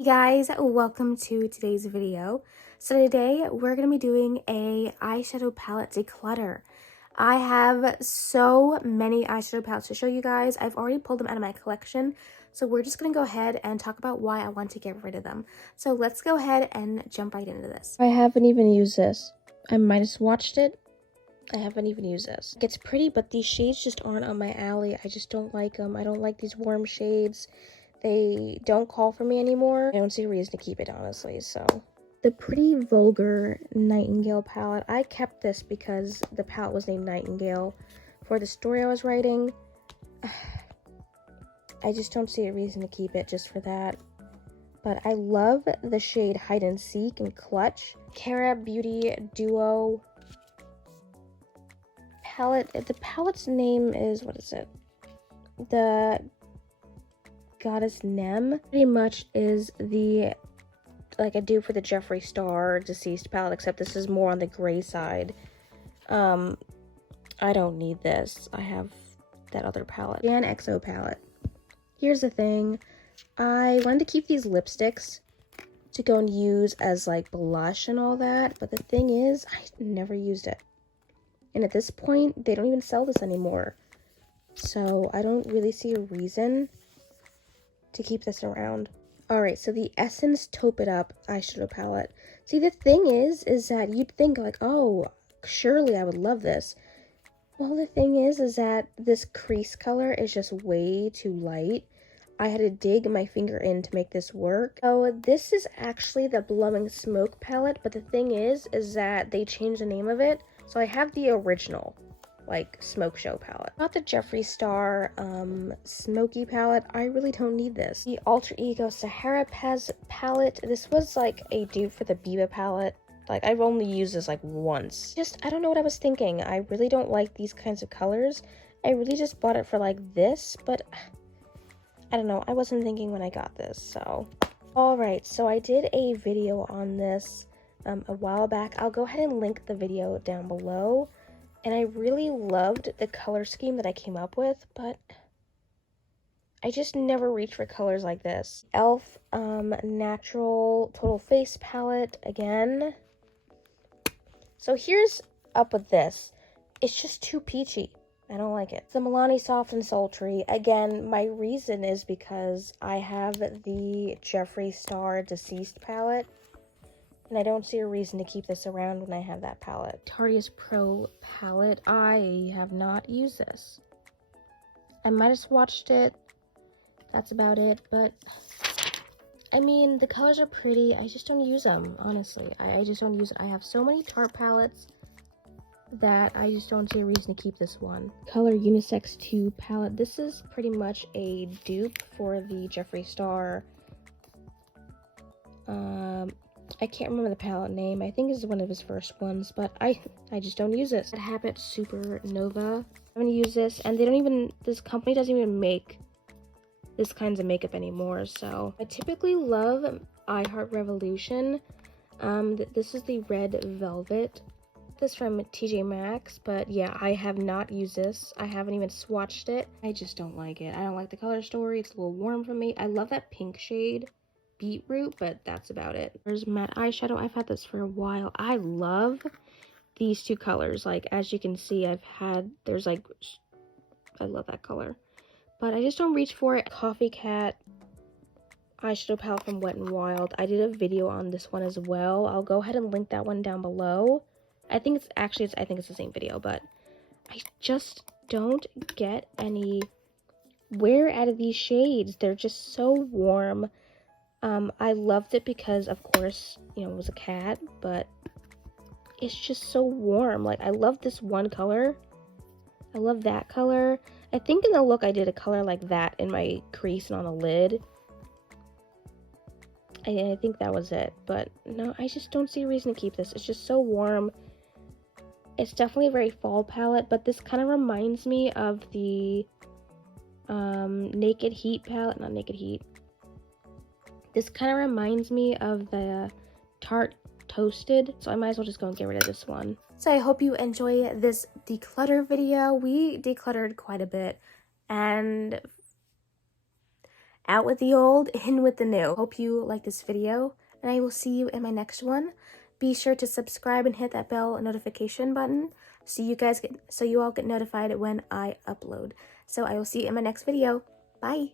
Hey guys, welcome to today's video. So today we're going to be doing a eyeshadow palette declutter. I have so many eyeshadow palettes to show you guys. I've already pulled them out of my collection, so we're just going to go ahead and talk about why I want to get rid of them. So let's go ahead and jump right into this. I haven't even used this. I might have swatched it. I haven't even used this. It's pretty, but these shades just aren't on my alley. I just don't like them. I don't like these warm shades. They don't call for me anymore. I don't see a reason to keep it, honestly, so. The pretty Vulgar Nightingale palette. I kept this because the palette was named Nightingale for the story I was writing. I just don't see a reason to keep it just for that. But I love the shade Hide and Seek and Clutch. Cara Beauty Duo palette. The palette's name is, what is it? The Goddess Nem. Pretty much is the, like a dupe for the Jeffree Star Deceased palette, except this is more on the gray side. I don't need this. I have that other palette. Shaaanxo palette. Here's the thing. I wanted to keep these lipsticks to go and use as like blush and all that, but the thing is, I never used it. And at this point, they don't even sell this anymore. So I don't really see a reason to keep this around. Alright, so the Essence Taupe It Up eyeshadow palette. See, the thing is that you'd think like, oh, surely I would love this. Well, the thing is that this crease color is just way too light. I had to dig my finger in to make this work. So this is actually the Blowing Smoke palette, but the thing is that they changed the name of it. So I have the original, like, Smoke Show palette. Not the Jeffree Star Smoky palette. I really don't need this. The Alter Ego Sahara Pez palette. This was like a dupe for the Biba palette. Like, I've only used this like once. I don't know what I was thinking. I really don't like these kinds of colors. I really just bought it for like this, but I don't know. I wasn't thinking when I got this, so. Alright, so I did a video on this a while back. I'll go ahead and link the video down below. And I really loved the color scheme that I came up with, but I just never reached for colors like this. e.l.f. Natural Total Face palette again. So here's up with this. It's just too peachy. I don't like it. The MIlani Soft and Sultry. Again, my reason is because I have the Jeffree Star Deceased palette. And I don't see a reason to keep this around when I have that palette. Tartiest Pro palette. I have not used this. I might have swatched it. That's about it. But, I mean, the colors are pretty. I just don't use them, honestly. I just don't use it. I have so many Tarte palettes that I just don't see a reason to keep this one. Color Unisex 2 palette. This is pretty much a dupe for the Jeffree Star. I can't remember the palette name. I think this is one of his first ones, but I just don't use this. Habit Supernova. I'm gonna use this, and they don't even, this company doesn't even make this kinds of makeup anymore, so. I typically love I Heart Revolution. This is the Red Velvet. This from TJ Maxx, but yeah, I have not used this. I haven't even swatched it. I just don't like it. I don't like the color story. It's a little warm for me. I love that pink shade, Beetroot, but that's about it. There's matte eyeshadow. I've had this for a while. I love these two colors. Like, as you can see, there's like, I love that color. But I just don't reach for it. Coffee Cat eyeshadow palette from Wet n Wild. I did a video on this one as well. I'll go ahead and link that one down below. I think it's the same video, but I just don't get any wear out of these shades. They're just so warm. I loved it because, of course, you know, it was a cat, but it's just so warm. Like, I love this one color. I love that color. I think in the look I did a color like that in my crease and on the lid. I think that was it, but no, I just don't see a reason to keep this. It's just so warm. It's definitely a very fall palette, but this kind of reminds me of the Naked Heat palette. Not Naked Heat. This kind of reminds me of the Tarte Toasted, so I might as well just go and get rid of this one. So I hope you enjoy this declutter video. We decluttered quite a bit, and Out with the old, in with the new. Hope you like this video, and I will see you in my next one. Be sure to subscribe and hit that bell notification button so you all get notified when I upload. So I will see you in my next video. Bye!